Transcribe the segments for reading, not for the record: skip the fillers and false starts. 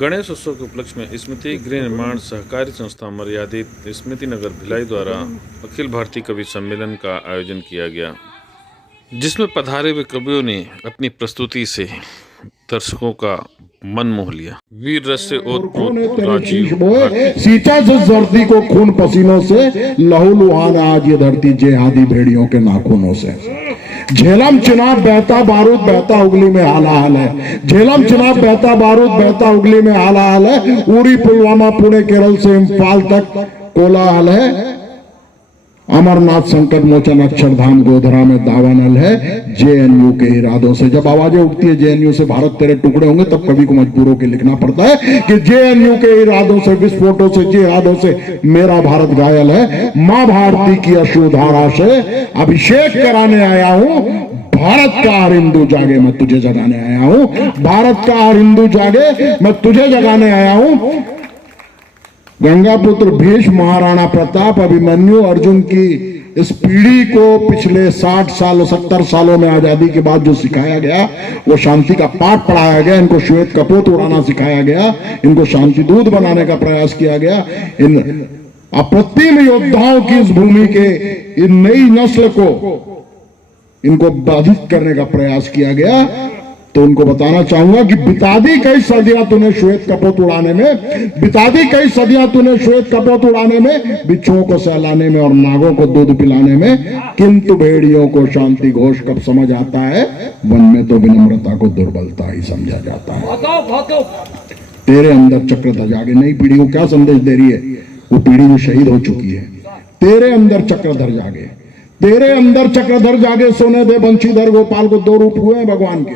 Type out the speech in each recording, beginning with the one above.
गणेश उत्सव के उपलक्ष्य में स्मृति गृह निर्माण सहकारी संस्था मर्यादित स्मृति नगर भिलाई द्वारा अखिल भारतीय कवि सम्मेलन का आयोजन किया गया, जिसमें पधारे हुए कवियों ने अपनी प्रस्तुति से दर्शकों का मन मोह लिया। वीर रस से ओतप्रोत राजीव सींचा जिस धरती को खून पसीनों से, लहू लुहान आज ये धरती जेहादी भेड़ियों के नाखूनों से। झेलम चिनाब बहता बारूद बहता उगली में हाला हाल है, झेलम चिनाब बहता बारूद बहता उगली में हाला हाल है। उरी पुलवामा पुणे केरल से इम्फाल तक कोलाहल है। अमरनाथ संकट मोचन अक्षरधाम गोधरा में दावानल है। जेएनयू के इरादों से जब आवाजें उठती है जेएनयू से भारत तेरे टुकड़े होंगे, तब कवि को मजबूर होकर लिखना पड़ता है कि जेएनयू के इरादों से, विस्फोटों से, जिहादों से मेरा भारत घायल है। मां भारती की अश्रुधारा से अभिषेक कराने आया हूं। भारत का हर हिंदू जागे मैं तुझे जगाने आया हूं। भारत का हर हिंदू जागे मैं तुझे जगाने आया हूं। गंगापुत्र भीष्म, महाराणा प्रताप, अभिमन्यु, अर्जुन की इस पीढ़ी को पिछले 60 सालों 70 सालों में आजादी के बाद जो सिखाया गया, वो शांति का पाठ पढ़ाया गया। इनको श्वेत कपोत उड़ाना सिखाया गया, इनको शांति दूत बनाने का प्रयास किया गया। इन अप्रतिम योद्धाओं की इस भूमि के इन नई नस्ल को इनको बाधित करने का प्रयास किया गया। तो उनको बताना चाहूंगा कि बिता दी कई सदियां तूने श्वेत कपोत उड़ाने में, बिता दी कई सदियां तूने श्वेत कपोत उड़ाने में, बिच्छुओं को सहलाने में और नागों को दूध पिलाने में, किंतु भेड़ियों को शांति घोष कब समझ आता है? वन में तो विनम्रता को दुर्बलता ही समझा जाता है। तेरे अंदर चक्रधर जागे। नई पीढ़ी को क्या संदेश दे रही है? वो पीढ़ी जो शहीद हो चुकी है। तेरे अंदर चक्रधर जागे, तेरे अंदर चक्रधर जागे। सोने दे बंशीधर गोपाल को दो रूप हुए हैं भगवान के,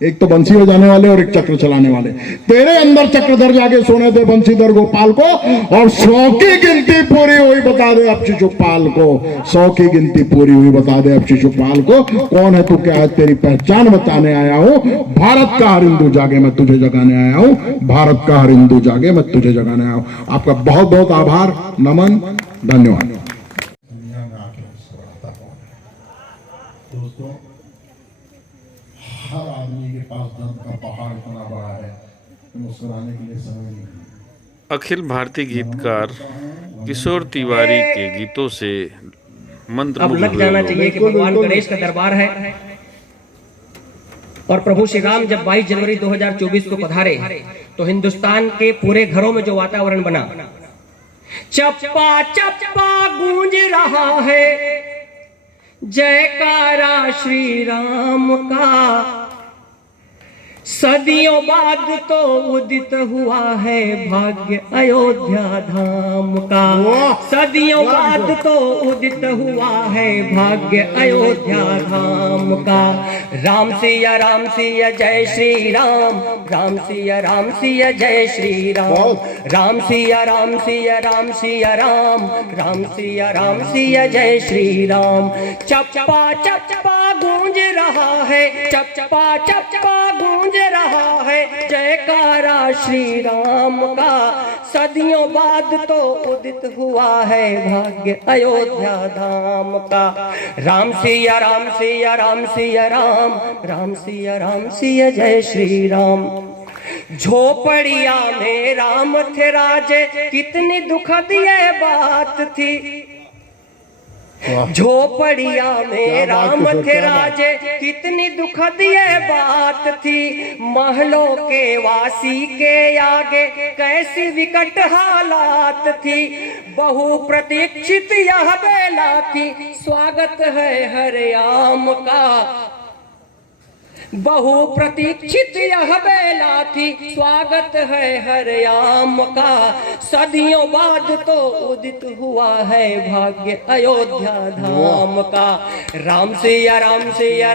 एक तो बंसी बजाने वाले और एक चक्र चलाने वाले। तेरे अंदर चक्रधर जागे, सोने दे बंशीधर गोपाल को, और 100 की गिनती पूरी हुई बता दे अब शिशुपाल को। 100 की गिनती पूरी हुई बता दे अब शिशुपाल को। कौन है तू, क्या है तेरी पहचान बताने आया हूं। भारत का हर हिंदू जागे मैं तुझे जगाने आया हूं। भारत का हर हिंदू जागे मैं तुझे जगाने आया हूं। आपका बहुत बहुत आभार, नमन, धन्यवाद। दोस्तों, हर आदमी के पास दर्द का पहाड़ इतना बड़ा है कि मुस्कुराने के लिए समय नहीं है। अखिल भारतीय गीतकार किशोर तिवारी के गीतों से मंत्रमुग्ध अब लग जाना चाहिए कि भगवान गणेश का दरबार है। और प्रभु श्री राम जब 22 जनवरी 2024 को पधारे तो हिंदुस्तान के पूरे घरों में जो वातावरण बना, चप्पा चप्पा गूंज रहा है जयकारा श्री राम का। सदियों बाद तो उदित हुआ है भाग्य अयोध्या धाम का। सदियों बाद तो उदित हुआ है भाग्य अयोध्या धाम का। राम सिया जय श्री राम, राम सिया जय श्री राम, राम सिया राम, राम सिया जय श्री राम। चप्पा चप्पा गूंज रहा है, चप्पा चप्पा गूंज रहा है जयकारा श्री राम का। सदियों बाद तो उदित हुआ है भाग्य अयोध्या धाम का। राम सिया राम, राम सिया जय श्री राम। झोपड़िया में राम थे राजे, कितनी दुखद ये बात थी। झोपड़िया में राम थे राजे, कितनी दुखद ये बात थी। महलों के वासी के आगे कैसी विकट हालात थी। बहु प्रतीक्षित यह बेला थी, स्वागत है हरियाम का। बहु प्रतीक्षित यह बेला थी, स्वागत है हरियाम का। सदियों बाद तो उदित हुआ है भाग्य अयोध्या धाम का। राम सिया राम, राम सिया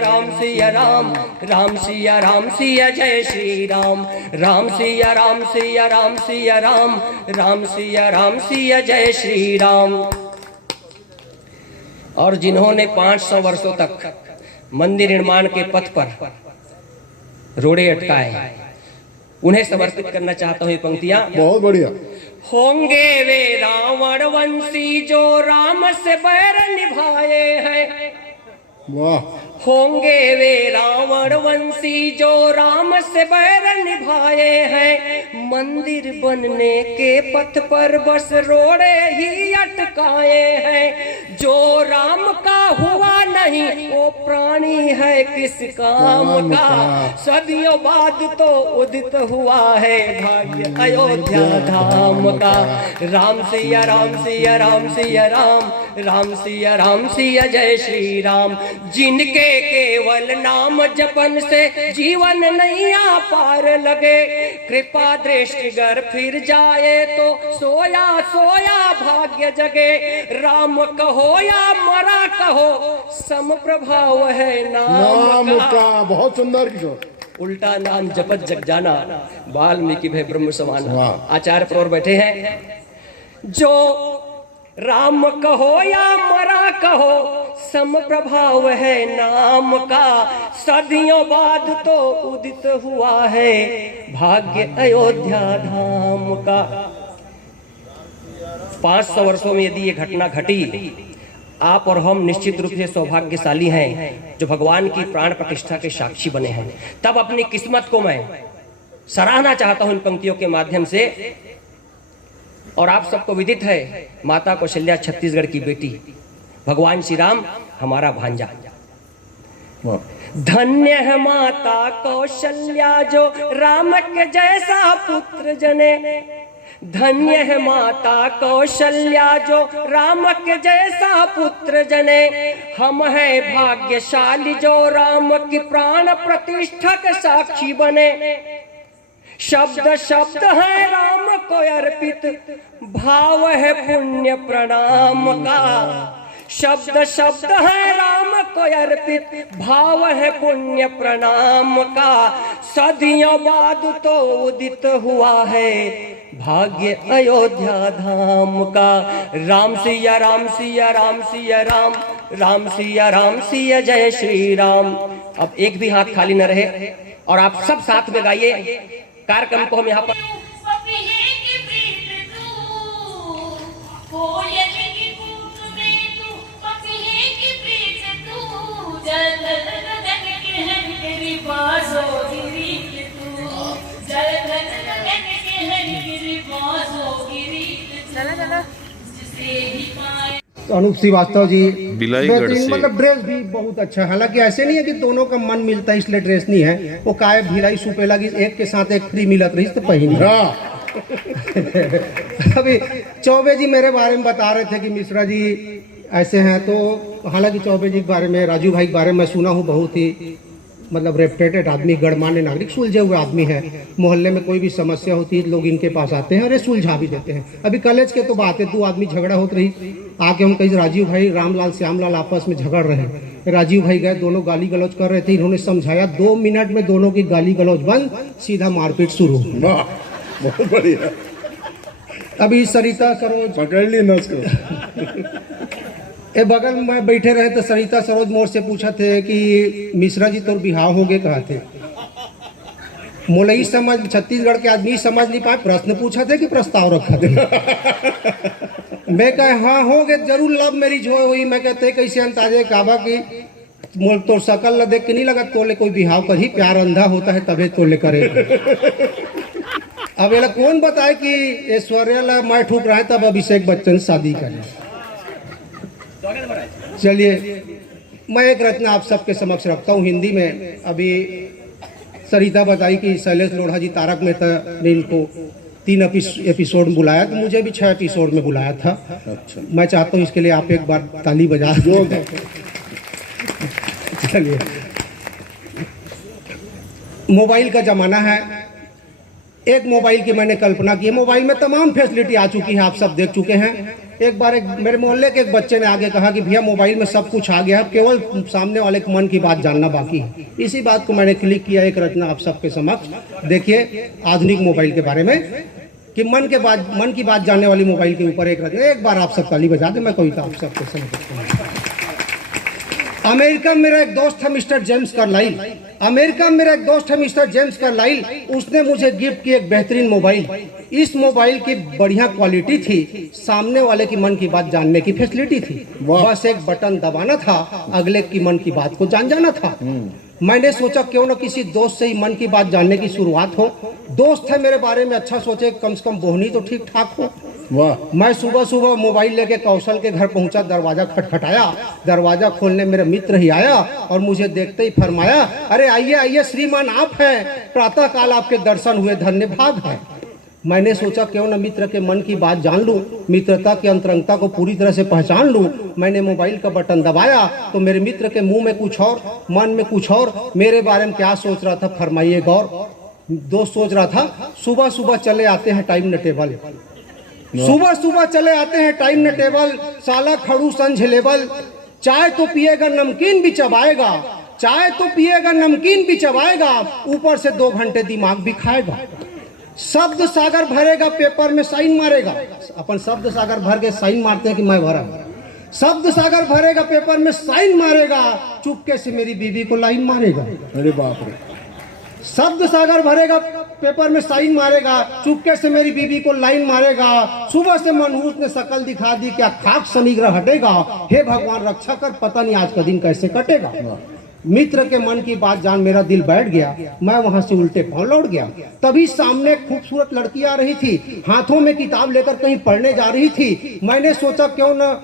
जय श्री राम, राम सिया राम, राम सिया जय श्री राम। और जिन्होंने 500 वर्षों तक मंदिर निर्माण के पथ पर रोड़े अटकाए, उन्हें समर्पित करना चाहता हूं ये पंक्तियां। बहुत बढ़िया। होंगे वे रावण वंशी जो राम से बैर निभाए हैं। वाह। होंगे वे रावण वंशी जो राम से बैर निभाए हैं, मंदिर बनने के पथ पर बस रोड़े ही अटकाए हैं। जो राम का हुआ नहीं वो प्राणी है किस काम का, सदियों बाद तो उदित हुआ है भाग्य अयोध्या धाम का। राम सिया राम सिया राम सिया राम, राम सिया जय श्री राम। जिनके केवल नाम जपन से जीवन नैया पार लगे, कृपा दृष्टि गर फिर जाए तो सोया सोया भाग्य जगे। राम कहो या मरा कहो सम प्रभाव है नाम का। बहुत सुंदर किशोर। उल्टा नाम जपत जग जाना, वाल्मीकि भय ब्रह्म समाना। आचार्य पर बैठे हैं, जो राम कहो या मरा कहो सम प्रभाव है नाम का। सदियों बाद तो उदित हुआ है भाग्य अयोध्या धाम का। 500 वर्षों में यदि ये घटना घटी, आप और हम निश्चित रूप से सौभाग्यशाली हैं जो भगवान की प्राण प्रतिष्ठा के साक्षी बने हैं। तब अपनी किस्मत को मैं सराहना चाहता हूं इन पंक्तियों के माध्यम से। और आप सबको विदित है, माता कौशल्या छत्तीसगढ़ की बेटी, भगवान श्री राम हमारा भांजा। धन्य है माता कौशल्या जो राम के जैसा पुत्र जने। धन्य है माता कौशल्या जो राम के जैसा पुत्र जने। हम है भाग्यशाली जो राम की प्राण प्रतिष्ठा के साक्षी बने। शब्द शब्द है राम को अर्पित, भाव है पुण्य प्रणाम का। शब्द शब्द है राम को अर्पित, भाव है पुण्य प्रणाम का। सदियों बाद तो उदित हुआ है भाग्य अयोध्या धाम का। राम सिया राम सिया राम सिया राम, राम सिया जय श्री राम। अब एक भी हाथ खाली न रहे और आप सब साथ में गाइए। कार्यक्रम को हम यहाँ पर अनूप श्रीवास्तव जी बिलाईगढ़ बेहतरीन, से। मतलब ड्रेस भी बहुत अच्छा है। हालांकि ऐसे नहीं है कि दोनों का मन मिलता है इसलिए ड्रेस नहीं है। वो काय भिलाई सुपेला की एक के साथ एक फ्री मिलत रही तो पहनी। अभी चौबे जी मेरे बारे में बता रहे थे कि मिश्रा जी ऐसे हैं, तो हालांकि चौबे जी के बारे में, राजू भाई के बारे में मैं सुना हूँ। बहुत ही मतलब रेपुटेटेड आदमी, गणमान्य नागरिक, सुलझे हुए आदमी है। मोहल्ले में कोई भी समस्या होती है लोग इनके पास आते हैं और ये सुलझा भी देते हैं। अभी कॉलेज के तो बात है, 2 आदमी झगड़ा होती रही, आके हम कहीं राजीव भाई रामलाल श्यामलाल आपस में झगड़ रहे। राजीव भाई गए, दोनों गाली गलौज कर रहे थे, इन्होंने समझाया, 2 मिनट में दोनों की गाली गलौज बंद, सीधा मारपीट शुरू। बहुत बढ़िया। अभी सरिता सरोज पकड़ ली ना उसको। ए बगल में बैठे रहे तो सरिता सरोज मोर से पूछा थे कि मिश्रा जी तो बिहाव हो गए, कहा थे। मोलई समझ, छत्तीसगढ़ के आदमी समझ नहीं पाए, प्रश्न पूछा थे कि प्रस्ताव रखा थे। मैं कहे हाँ हो गए, जरूर लव मैरिज हुई। मैं कहते कैसे अंदाजे काबा की मोल तो शकल ल देख के नहीं लगा तोले कोई बिहाव कर ही, प्यार अंधा होता है तबे तोले करे। अब ये कौन बताए कि ऐश्वर्या ला मैं ठूक रहा है तब अभिषेक बच्चन शादी करें। चलिए मैं एक रचना आप सबके समक्ष रखता हूँ हिंदी में। अभी सरिता बताई कि शैलेश लोढ़ा जी तारक मेहता ने इनको 3 एपिसोड में बुलाया, तो मुझे भी 6 एपिसोड में बुलाया था। अच्छा। मैं चाहता हूँ इसके लिए आप एक बार ताली बजा दो। चलिए, मोबाइल का जमाना है। एक मोबाइल की मैंने कल्पना की है। मोबाइल में तमाम फैसिलिटी आ चुकी है, आप सब देख चुके हैं। एक बार मेरे मोहल्ले के एक बच्चे ने आगे कहा कि भैया मोबाइल में सब कुछ आ गया, अब केवल सामने वाले के मन की बात जानना बाकी है। इसी बात को मैंने क्लिक किया, एक रचना आप सबके समक्ष। देखिए आधुनिक मोबाइल के बारे में कि मन की बात जानने वाली मोबाइल के ऊपर एक रचना। एक बार आप सब ताली बजा दे, मैं कविता आप सबके समक्ष। अमेरिका में मेरा एक दोस्त है मिस्टर जेम्स कार्लाइल। अमेरिका में मेरा एक दोस्त है मिस्टर जेम्स कार्लाइल। उसने मुझे गिफ्ट की एक बेहतरीन मोबाइल। इस मोबाइल की बढ़िया क्वालिटी थी, सामने वाले की मन की बात जानने की फैसिलिटी थी। बस एक बटन दबाना था, अगले की मन की बात को जान जाना था। मैंने सोचा क्यों ना किसी दोस्त से ही मन की बात जानने की शुरुआत हो। दोस्त है मेरे बारे में अच्छा सोचे, कम से कम बोहनी तो ठीक ठाक हो। वाह। मैं सुबह सुबह मोबाइल लेके कौशल के घर पहुंचा, दरवाजा खटखटाया। दरवाजा खोलने मेरा मित्र ही आया और मुझे देखते ही फरमाया, अरे आइए आइए श्रीमान, आप हैं, प्रातः काल आपके दर्शन हुए, धन्यवाद है। मैंने सोचा क्यों न मित्र के मन की बात जान लूं, मित्रता की अंतरंगता को पूरी तरह से पहचान लूं। मैंने मोबाइल का बटन दबाया तो मेरे मित्र के मुंह में कुछ और, मन में कुछ और। मेरे बारे में क्या सोच रहा था, फरमाइए गौर। दोस्त सोच रहा था सुबह सुबह चले आते हैं टाइम न टेबल, सुबह सुबह चले आते हैं टाइम न टेबल, साला खड़ू संझ लेबल, चाय तो पिएगा नमकीन भी चबाएगा, चाय तो पिएगा नमकीन भी चबाएगा, ऊपर से 2 घंटे दिमाग भी खाएगा। शब्द सागर भरेगा, पेपर में साइन मारेगा। अपन शब्द सागर भर के साइन मारते हैं कि मैं भरा। शब्द सागर भरेगा, पेपर में साइन मारेगा, चुपके से मेरी बीवी को लाइन मारेगा। अरे बाप रे। शब्द सागर भरेगा, पेपर में साइन मारेगा, चुपके से मेरी बीवी को लाइन मारेगा। सुबह से मनहूस ने शकल दिखा दी, क्या खाक समीग्रह हटेगा। हे भगवान रक्षा कर, पता नहीं आज का दिन कैसे कटेगा। मित्र के मन की बात जान मेरा दिल बैठ गया। मैं वहां से उल्टे पांव लौट गया। तभी सामने एक खूबसूरत लड़की आ रही थी, हाथों में किताब लेकर कहीं पढ़ने जा रही थी। मैंने सोचा क्यों न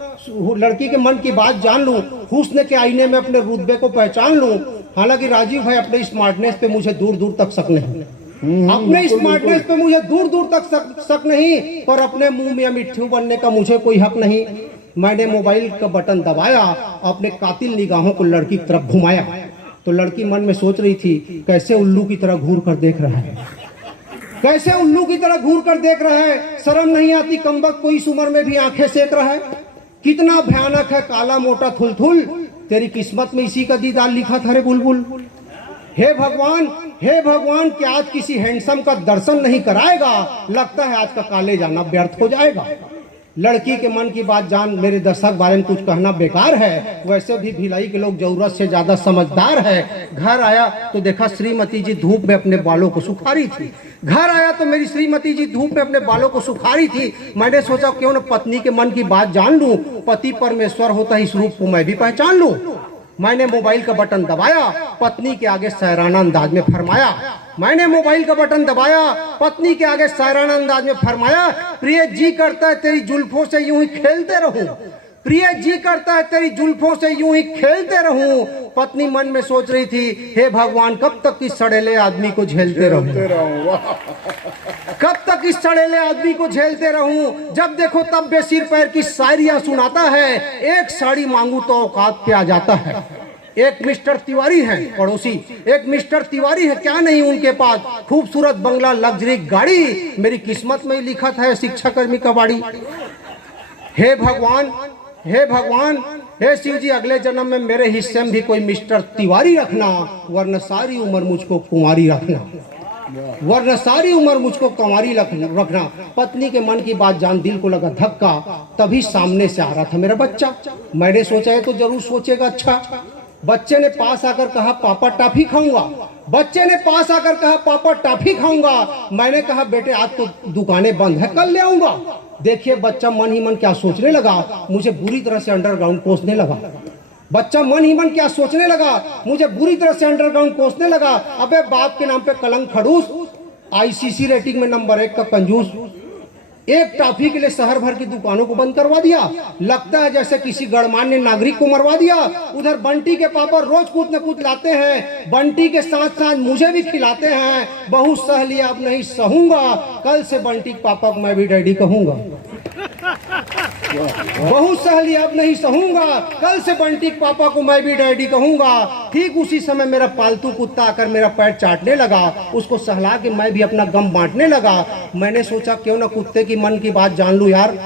लड़की के मन की बात जान लूं, हुस्न के आईने में अपने रुतबे को पहचान लूं। हालांकि राजीव भाई अपने स्मार्टनेस पे मुझे दूर दूर तक शक नहीं, अपने स्मार्टनेस पे मुझे दूर दूर तक शक नहीं, पर अपने मुंह में मिट्ठू बनने का मुझे कोई हक नहीं। मैंने मोबाइल का बटन दबाया, अपने कातिल निगाहों को लड़की की तरफ घुमाया तो लड़की मन में सोच रही थी, कैसे उल्लू की तरह घूर कर देख रहा है, कैसे उल्लू की तरह घूर कर देख रहा है। शर्म नहीं आती, कमबख्त को इस उम्र में भी आंखें सेक रहा है। कितना भयानक है काला मोटा थुलथुल, तेरी किस्मत में इसी का दीदार लिखा था रे बुलबुल। हे भगवान, हे भगवान, क्या आज किसी हैंडसम का दर्शन नहीं कराएगा। लगता है आज का कॉलेज आना व्यर्थ हो जाएगा। लड़की के मन की बात जान मेरे दर्शक बारे में कुछ कहना बेकार है। वैसे भी भिलाई के लोग जरूरत से ज्यादा समझदार है। घर आया तो देखा श्रीमती जी धूप में अपने बालों को सुखा रही थी। घर आया तो मेरी श्रीमती जी धूप में अपने बालों को सुखा रही थी। मैंने सोचा क्यों न पत्नी के मन की बात जान लूं, पति परमेश्वर होता है, इस रूप को मैं भी पहचान लूं। मैंने मोबाइल का बटन दबाया, पत्नी के आगे शायराना अंदाज में फरमाया। मैंने मोबाइल का बटन दबाया, पत्नी के आगे शायराना अंदाज में फरमाया, प्रिय जी करता है तेरी जुल्फों से यूं ही खेलते रहूं, प्रिय जी करता है तेरी जुल्फों से यूं ही खेलते रहूं। पत्नी मन में सोच रही थी, हे भगवान कब तक इस सड़ेले आदमी को झेलते रहूं, कब तक इस सड़ेले आदमी को झेलते रहूं। जब देखो तब बेसिर पैर की शायरियां सुनाता है, एक साड़ी मांगू तो औकात पे आ जाता है। एक मिस्टर तिवारी हैं पड़ोसी, एक मिस्टर तिवारी है, क्या नहीं उनके पास खूबसूरत बंगला, लग्जरी गाड़ी। मेरी किस्मत में लिखा था शिक्षा कर्मी का बाड़ी। हे भगवान, हे भगवान, हे शिव जी, अगले जन्म में मेरे हिस्से में भी कोई मिस्टर तिवारी रखना, वरना सारी उम्र मुझको कुंवारी रखना, वरना सारी उम्र मुझको कुंवारी रखना। पत्नी के मन की बात जान दिल को लगा धक्का। तभी सामने से आ रहा था मेरा बच्चा। मैंने सोचा है तो जरूर सोचेगा अच्छा। बच्चे ने पास आकर कहा पापा टॉफी खाऊंगा, बच्चे ने पास आकर कहा पापा टॉफी खाऊंगा। मैंने कहा बेटे आज तो दुकानें बंद है, कल ले आऊंगा। देखिए बच्चा मन ही मन क्या सोचने लगा, मुझे बुरी तरह से अंडरग्राउंड कोसने लगा। बच्चा मन ही मन क्या सोचने लगा, मुझे बुरी तरह से अंडरग्राउंड कोसने लगा। अबे बाप के नाम पे कलंक खड़ूस, आईसीसी रेटिंग में नंबर 1 का कंजूस, एक टॉफी के लिए शहर भर की दुकानों को बंद करवा दिया। लगता है जैसे किसी गणमान्य नागरिक को मरवा दिया। उधर बंटी के पापा रोज कुछ न कुछ लाते हैं, बंटी के साथ साथ मुझे भी खिलाते हैं। बहुत सह लिया, अब नहीं सहूंगा, कल से बंटी के पापा को मैं भी डैडी कहूंगा। बहुत सह लिया, अब नहीं सहूंगा, कल से बंटी के पापा को मैं भी डैडी कहूंगा। ठीक उसी समय मेरा पालतू कुत्ता आकर मेरा पैर चाटने लगा। उसको सहला के मैं भी अपना गम बांटने लगा। मैंने सोचा क्यों ना कुत्ते की मन की बात जान लूं यार,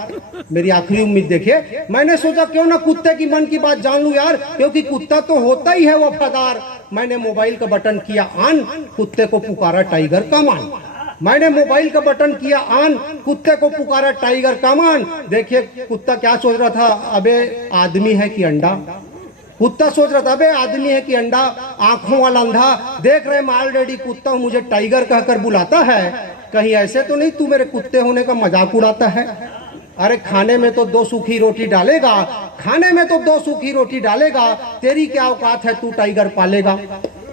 मेरी आखिरी उम्मीद देखिए। मैंने सोचा क्यों ना कुत्ते की मन की बात जान लूं यार, क्योंकि कुत्ता तो होता ही है वफादार। मैंने मोबाइल का बटन किया ऑन, कुत्ते को पुकारा टाइगर कमान। मैंने मोबाइल का बटन किया ऑन, कुत्ते को पुकारा टाइगर कमान। देखिए कुत्ता क्या सोच रहा था, अबे आदमी है कि अंडा, कुत्ता सोच रहा था बे आदमी है कि अंडा, आंखों वाला अंधा, देख रहे मैं ऑलरेडी कुत्ता हूं, मुझे टाइगर कहकर बुलाता है, कहीं ऐसे तो नहीं तू मेरे कुत्ते होने का मजाक उड़ाता है। अरे खाने में तो 2 सूखी रोटी डालेगा, खाने में तो 2 सूखी रोटी डालेगा, तेरी क्या औकात है, तू टाइगर पालेगा।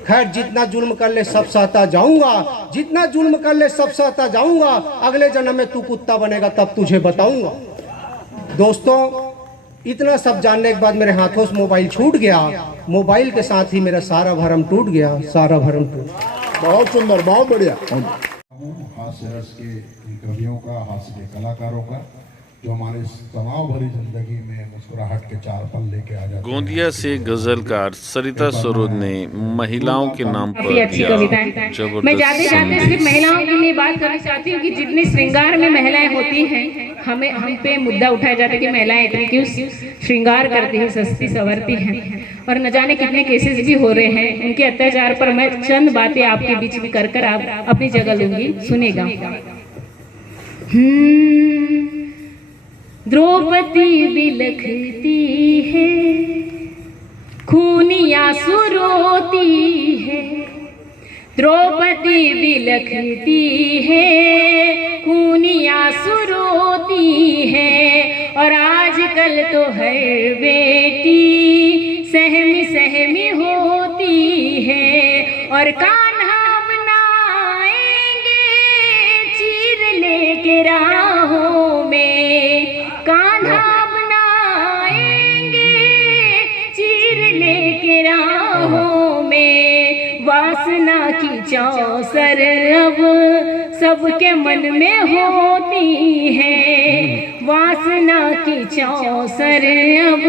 खैर जितना जुल्म कर ले सब सहता जाऊंगा, जितना जुल्म कर ले सब सहता जाऊंगा, अगले जन्म में तू कुत्ता बनेगा तब तुझे बताऊंगा। दोस्तों इतना सब जानने के बाद मेरे हाथों से मोबाइल छूट गया, मोबाइल के साथ ही मेरा सारा भरम टूट गया, सारा भरम टूट। बहुत सुंदर, बहुत बढ़िया। हास्य रस के कवियों का, हास्य के कलाकारों का, जो हमारे तनाव भरी जिंदगी में मुस्कुराहट के 4 पल लेके आ जाते हैं। गोंदिया से गजलकार सरिता सरोज ने महिलाओं के नाम पर काफी अच्छी कविताएं। मैं जाते जाते सिर्फ महिलाओं के लिए बात करना चाहती हूँ कि जितनी श्रृंगार में महिलाएं होती हैं, हम पे मुद्दा उठाया जाता है कि महिलाएं इतनी क्यों श्रृंगार करती हैं, सस्ती सवरती हैं, और न जाने कितने केसेस भी हो रहे हैं उनके अत्याचार पर। मैं चंद बातें आपके बीच में कर आप अपनी जगह लूंगी, सुनेगा। द्रौपदी बिलखती है, खूनी आंसू रोती है, द्रौपदी बिलखती है, खूनी आंसू रोती है, और आजकल तो हर बेटी सहमी सहमी होती है, और कान्हा बनाएंगे चीर लेके राहों में, कान्हा बनाएंगे चीर लेके राहों में, वासना की चौसर अब सबके मन में होती है, वासना की चौसर अब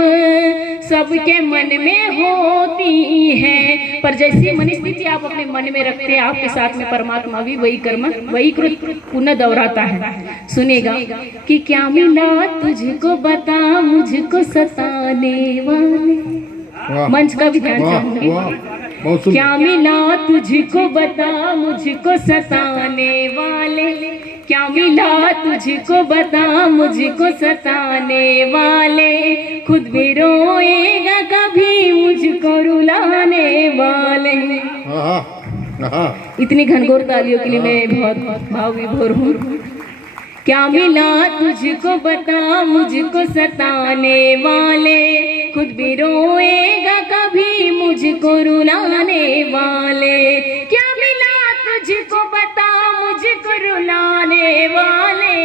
सबके मन में होती है, पर जैसी मनस्थिति आप अपने मन में रखते हैं, आपके साथ में परमात्मा भी वही कर्म वही कृत पुनः दोहराता है। सुनेगा कि क्या मिला तुझको बता मुझको सताने वाले, मंच का भी ध्यान चाहूंगी। क्या मिला तुझको बता मुझको सताने वाले, क्या मिला तुझको बता मुझको सताने वाले, खुद भी रोएगा कभी मुझको रुलाने वाले। इतनी घनघोर तालियों के लिए मैं बहुत भाव विभोर हूँ। क्या मिला तुझको बता मुझको सताने वाले, खुद भी रोएगा कभी मुझको रुलाने वाले, क्या मिला तुझको बता मुझको रुलाने वाले,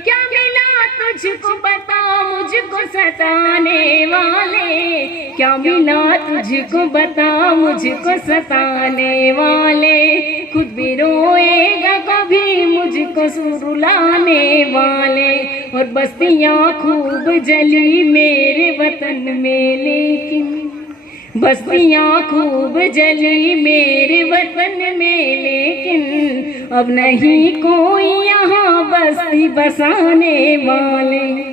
क्या मिला तुझको बता मुझको सताने वाले, क्या मिला तुझको बता मुझको सताने वाले, खुद भी रोएगा कभी मुझको रुलाने वाले, और बस्तियाँ खूब जली मेरे वतन में, लेकिन बस्तियाँ खूब जली मेरे वतन में, लेकिन अब नहीं कोई यहाँ बस्ती बसाने वाले,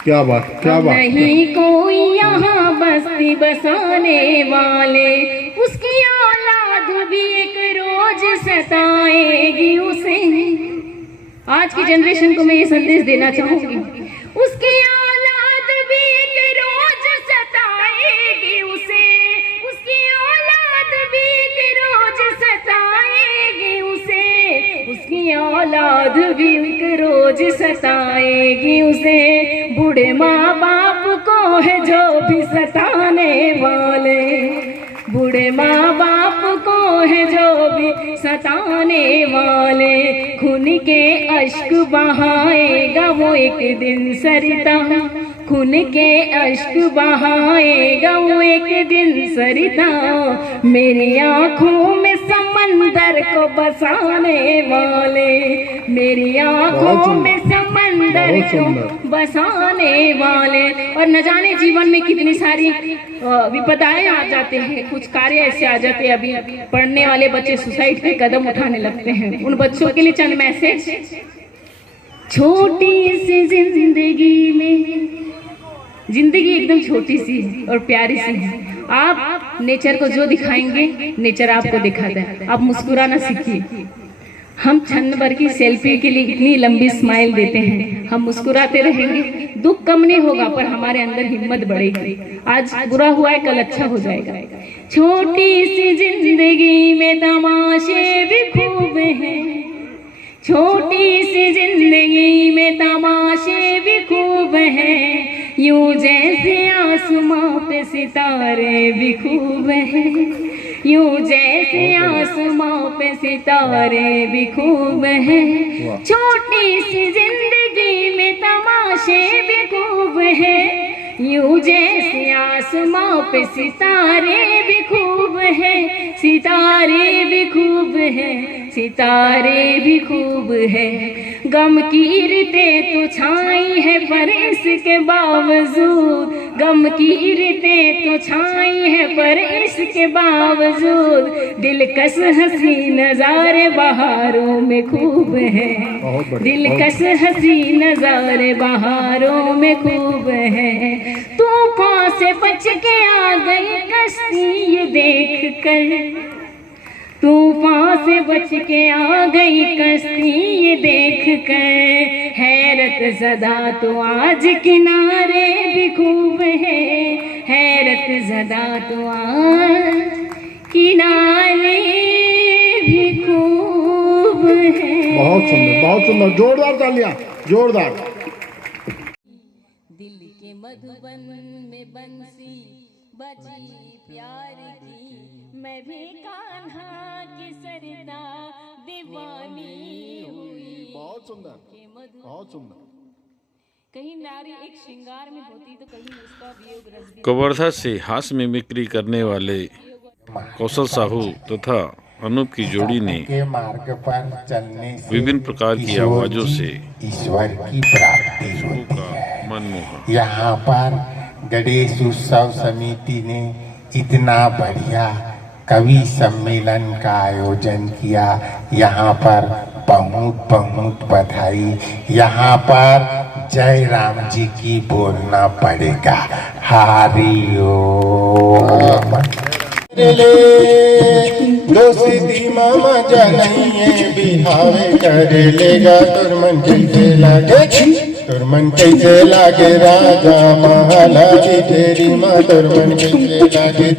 क्या बात, क्या बात। नहीं कोई यहाँ बस्ती बसाने वाले, उसकी औलाद भी एक रोज सताएगी उसे। आज की जनरेशन को मैं ये संदेश देना चाहूंगी, उसकी औलाद भी एक रोज सताएगी उसे, उसकी औलाद भी एक रोज सताएगी उसे, उसकी औलाद भी एक रोज सताएगी उसे। बूढ़े माँ बाप को है जो भी सताने वाले, बूढ़े माँ बाप को है जो भी सताने वाले, खून के अश्क बहाएगा वो एक दिन सरिता, खून के अश्क बहाएगा वो एक दिन सरिता, मेरी आँखों में समंदर को बसाने वाले, मेरी आँखों में समंदर को बसाने वाले। और न जाने जीवन में कितनी सारी विपदाएं आ जाते हैं, कुछ कार्य ऐसे आ जाते हैं, अभी पढ़ने वाले बच्चे सुसाइड पे कदम उठाने लगते हैं, उन बच्चों के लिए चंद मैसेज। छोटी सी जिंदगी में, जिंदगी एकदम छोटी सी और प्यारी सी है, आप नेचर को जो दिखाएंगे नेचर आपको दिखाता है। आप मुस्कुराना सीखिए, हम क्षण भर की सेल्फी के लिए इतनी लंबी स्माइल देते हैं, हम मुस्कुराते रहेंगे, दुख कम नहीं होगा पर हमारे अंदर हिम्मत बढ़ेगी। आज बुरा हुआ है, कल अच्छा हो जाएगा। छोटी सी जिंदगी में तमाशे भी खूब हैं, छोटी सी जिंदगी में तमाशे भी खूब हैं, यूं जैसे आसमां पे सितारे भी खूब हैं, यूं जैसे आसमां पे सितारे भी खूब हैं। छोटी सी जिंदगी में तमाशे भी खूब हैं, यूं जैसे आसमां पे सितारे भी खूब हैं, सितारे भी खूब हैं, सितारे भी खूब हैं। गम की रितें तो छाई है पर इसके बावजूद, गम की रितें तो छाई है पर इसके बावजूद, दिलकश हंसी नजारे बहारों में खूब हैं, दिलकश हंसी नजारे बहारों में खूब हैं। तूफान से बच के आ गई कश्ती ये देख कर, तूफान से बच के आ गई कश्ती ये देख कर, हैरत ज़दा तो आज किनारे भी खूब है, हैरत ज़दा तो आज किनारे भी खूब है। बहुत सुंदर, जोरदार तालियां, जोरदार। दिल के मधुबन में बंसी बजी प्यार की, मैं भी कान्हा की सरदा दीवानी हुई। बहुत सुंदर, बहुत सुंदर। कहीं नारी एक श्रृंगार में होती तो कहीं उसका वियोग रस भी। कवर्धा से हास्य मिमिक्री करने वाले कौशल साहू तथा अनूप की जोड़ी ने के मार्ग पर चलने से विभिन्न प्रकार की आवाजों से ईश्वर की प्राप्ति होती है। मन मोहा। यहाँ पर गणेश उत्सव समिति ने इतना बढ़िया कवि सम्मेलन का आयोजन किया, यहाँ पर बहुत बहुत बधाई। यहाँ पर जय राम जी की बोलना पड़ेगा। हरि ओम। दोस्ती मामा जानइए बिहावे कर लेगा, तुरमन कैसे लागे, तुरमन कैसे लागे राजा महालाजी तेरी माँ, तुरमन कैसे लागे।